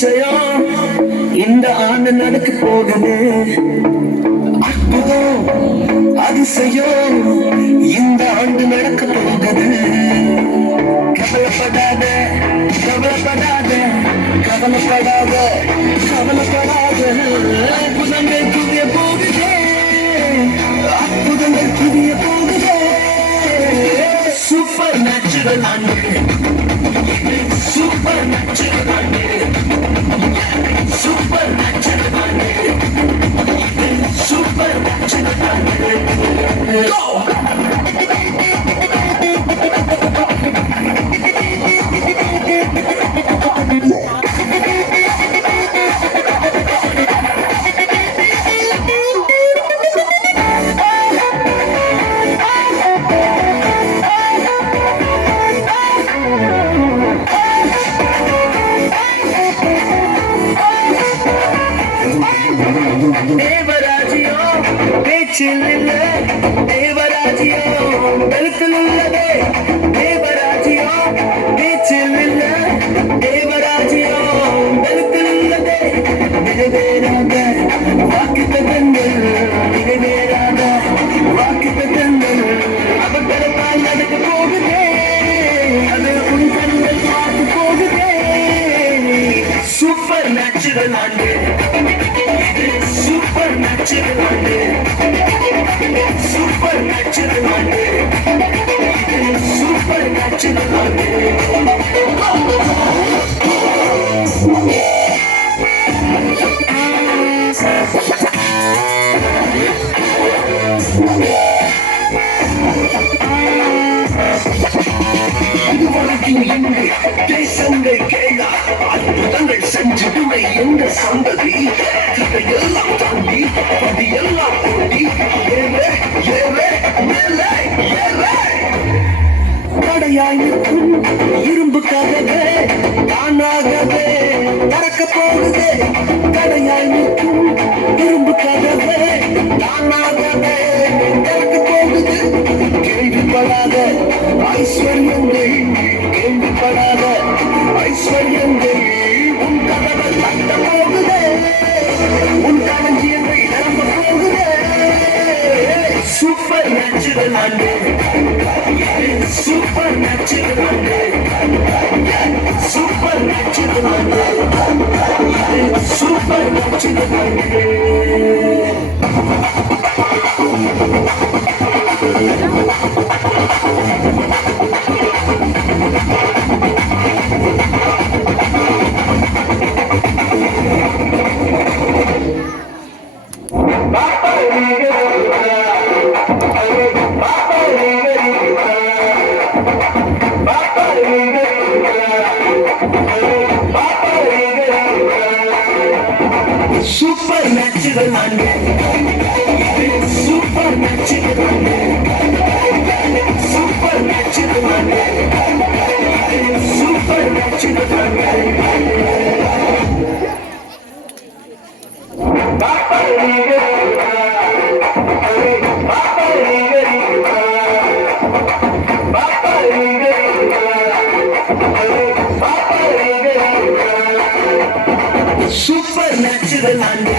அதிசயம் இந்த ஆண்டு நடக்க போகுது. அற்புதம் அதிசயம் இந்த ஆண்டு நடக்க போகுது. கவலைப்படாத கவலைப்படாத கவலைப்படாத கவலைப்படாத. அற்புதங்கள் புதிய போகுதே, அற்புதங்கள் புதிய போகுதே. சூப்பர் நேச்சுரல் ஆண்டு, சூப்பர் நேச்சுரல் ஆண்டு, சூப்பர் நேச்சுரல் ஆண்டு, சூப்பர் நேச்சுரல் ஆண்டு. Go! தேவராஜியம் பேச்சில் இல்ல, தேவராஜியம் கழுத்தில் உள்ளதே. தேவராஜியம் பேச்சில் இல்ல, தேவராஜியம் கழுத்தில் உள்ளதே. நிறைவேறாத வாக்குத்தத்தங்கள், நிறைவேறாத வாக்குத்தத்தங்கள் அவர்களால் நடக்க போகுதே. அது உன் கண்கள் பார்த்து போகுதே. சூப்பர் நேச்சுரல் ஆண்டு, சூப்பர் நேச்சுரல் ஆண்டு, சூப்பர் நேச்சுரல் ஆண்டு, சூப்பர் நேச்சுரல் ஆண்டு. இதுவரைக்கும் எங்கள் தேசங்கள் கேளா, அற்புதங்கள் செஞ்சிடுமை எங்க சந்ததி. கதையெல்லாம் தாண்டி படியெல்லாம் கூட்டி ஏவே ஏவே மேலே ஏவே. தடையாய் நிற்கும் இரும்பு கதவே தானாகவே திறக்க போகுதே. தடையாய் நிற்கும் இரும்பு கதவே தானாகவே திறக்க போகுது. கேள்விப்படாத ஐஸ்வர்யங்கள், கேள்விப்படாத ஐஸ்வர்யங்கள் உன் கதவை தட்ட போகுதே. உன் களஞ்சியங்கள் நிரம்ப போகுதே. சூப்பர் நேச்சுரல் ஆண்டு, சூப்பர் நேச்சுரல் ஆண்டு, சூப்பர் நேச்சுரல் ஆண்டு, சூப்பர் நேச்சுரல் ஆண்டு. Super natural ஆண்டு, super natural ஆண்டு, super natural ஆண்டு, super natural ஆண்டு. Super natural ஆண்டு.